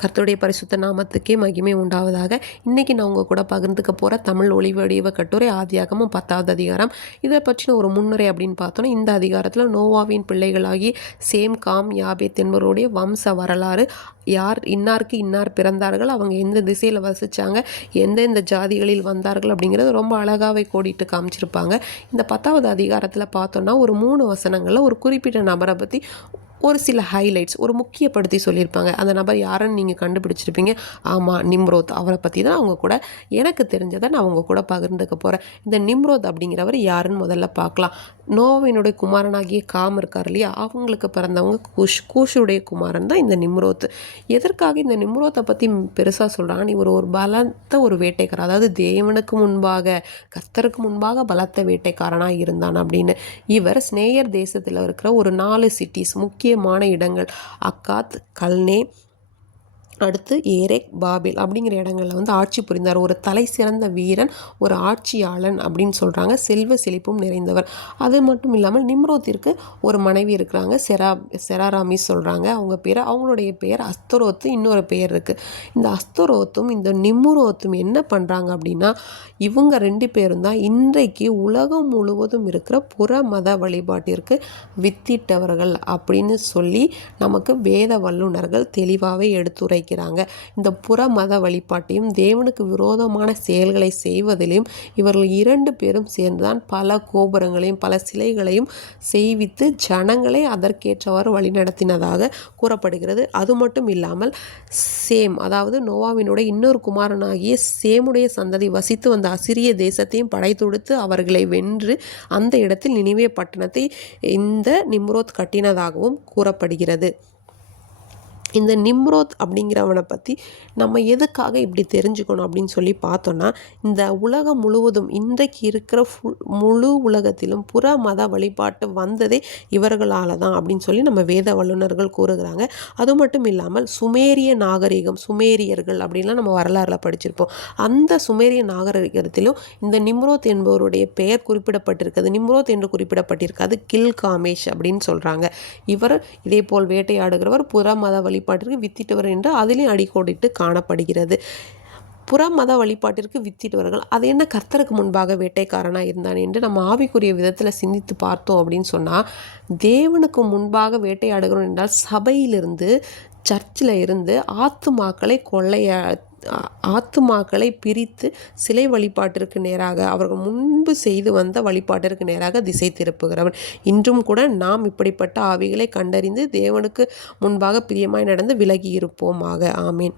கர்த்தருடைய பரிசுத்த நாமத்துக்கே மகிமை உண்டாவதாக. இன்றைக்கி நான் உங்கள் கூட பகிர்ந்துக்க போகிற தமிழ் ஒளி வடிவ கட்டுரை ஆதியாகமம் 10வது அதிகாரம். இதை பற்றின ஒரு முன்னுரை அப்படின்னு பார்த்தோன்னா, இந்த அதிகாரத்தில் நோவாவின் பிள்ளைகளாகி சேம், காம், யாபேத் என்பவருடைய வம்ச வரலாறு, யார் இன்னாருக்கு இன்னார் பிறந்தார்கள், அவங்க எந்த திசையில் வசித்தாங்க, எந்தெந்த ஜாதிகளில் வந்தார்கள் அப்படிங்கிறது ரொம்ப அழகாகவே கோடிட்டு காமிச்சிருப்பாங்க. இந்த 10வது அதிகாரத்தில் பார்த்தோன்னா ஒரு 3 வசனங்களில் ஒரு குறிப்பிட்ட நபரை பற்றி ஒரு சில ஹைலைட்ஸ் ஒரு முக்கியப்படுத்தி சொல்லியிருப்பாங்க. அந்த நபர் யாருன்னு நீங்கள் கண்டுபிடிச்சிருப்பீங்க. ஆமாம், நிம்ரோத். அவரை பற்றி தான் அவங்க கூட எனக்கு தெரிஞ்சதை நான் அவங்க கூட பகிர்ந்துக்க போகிறேன். இந்த நிம்ரோத் அப்படிங்கிறவர் யாருன்னு முதல்ல பார்க்கலாம். நோவாவினுடைய குமாரனாகிய காம் இருக்கார் இல்லையா, அவங்களுக்கு பிறந்தவங்க கூஷுடைய குமாரன் தான் இந்த நிம்ரோத். எதற்காக இந்த நிம்ரோத்தை பற்றி பெருசாக சொல்கிறாங்க? இவர் ஒரு பலத்த ஒரு வேட்டைக்காரர், அதாவது தேவனுக்கு முன்பாக கர்த்தருக்கு முன்பாக பலத்த வேட்டைக்காரனாக இருந்தான் அப்படின்னு. இவர் ஸ்னேயர் தேசத்தில் இருக்கிற ஒரு 4 சிட்டிஸ், முக்கியமான இடங்கள், அக்காத், கல்னே, அடுத்து ஏரேக், பாபேல் அப்படிங்கிற இடங்களில் வந்து ஆட்சி புரிந்தார். ஒரு தலை சிறந்த வீரன், ஒரு ஆட்சியாளன் அப்படின்னு சொல்கிறாங்க. செல்வ செழிப்பும் நிறைந்தவர். அது மட்டும் இல்லாமல் நிம்ரோத்திற்கு ஒரு மனைவி இருக்கிறாங்க, செராராமிஸ் சொல்கிறாங்க அவங்க பேர். அவங்களுடைய பெயர் அஸ்தரோத்து. இன்னொரு பெயர் இருக்குது. இந்த அஸ்தரோத்தும் இந்த நிம்ரோத்தும் என்ன பண்ணுறாங்க அப்படின்னா, இவங்க 2 பேரும் தான் இன்றைக்கு உலகம் முழுவதும் இருக்கிற புற மத வழிபாட்டிற்கு வித்திட்டவர்கள் அப்படின்னு சொல்லி நமக்கு வேத வல்லுநர்கள் தெளிவாகவே எடுத்துரைக்கிறாங்க. இந்த புற மத வழிபாட்டையும் தேவனுக்கு விரோதமான செயல்களை செய்வதிலும் இவர்கள் 2 பேரும் சேர்ந்துதான் பல கோபுரங்களையும் பல சிலைகளையும் செய்வித்து ஜனங்களை அதற்கேற்றவாறு வழிநடத்தினதாக கூறப்படுகிறது. அது மட்டும் இல்லாமல் சேம், அதாவது நோவாவினுடைய இன்னொரு குமாரனாகிய சேமுடைய சந்ததி வசித்து வந்த அசிரிய தேசத்தையும் படைத்தொடுத்து அவர்களை வென்று அந்த இடத்தில் நினிவே பட்டணத்தை இந்த நிம்ரோத் கட்டினதாகவும் கூறப்படுகிறது. இந்த நிம்ரோத் அப்படிங்கிறவனை பற்றி நம்ம எதுக்காக இப்படி தெரிஞ்சுக்கணும் அப்படின்னு சொல்லி பார்த்தோன்னா, இந்த உலகம் முழுவதும் இன்றைக்கு இருக்கிற முழு உலகத்திலும் புற மத வழிபாட்டு வந்ததே இவர்களால் தான் அப்படின்னு சொல்லி நம்ம வேத வல்லுநர்கள் கூறுகிறாங்க. அது மட்டும் இல்லாமல் சுமேரிய நாகரிகம், சுமேரியர்கள் அப்படின்லாம் நம்ம வரலாறில் படிச்சிருப்போம். அந்த சுமேரிய நாகரிகத்திலும் இந்த நிம்ரோத் என்பவருடைய பெயர் குறிப்பிடப்பட்டிருக்கிறது. நிம்ரோத் என்று குறிப்பிடப்பட்டிருக்காது, கில்காமேஷ் அப்படின்னு சொல்கிறாங்க. இவர் இதே போல் வேட்டையாடுகிறவர், புற மத வழிபாட்டிற்கு வித்திட்டவர் என்று அதிலையும் அடிக்கோடிட்டு காணப்படுகிறது. புற மத வழிபாட்டிற்கு வித்திட்டவர்கள், அது என்ன கர்த்தருக்கு முன்பாக வேட்டைக்காரனாக இருந்தான் என்று நம்ம ஆவிக்குரிய விதத்தில் சிந்தித்து பார்த்தோம் அப்படின்னு சொன்னால், தேவனுக்கு முன்பாக வேட்டையாடுகிறோம் என்றால் சபையிலிருந்து, சர்ச்சில் இருந்து ஆத்துமாக்களை பிரித்து சிலை வழிபாட்டிற்கு நேராக, அவர்கள் முன்பு செய்து வந்த வழிபாட்டிற்கு நேராக திசை திருப்புகிறவன். இன்றும் கூட நாம் இப்படிப்பட்ட ஆவிகளை கண்டறிந்து தேவனுக்கு முன்பாக பிரியமாய் நடந்து விலகி இருப்போமாக. ஆமீன்.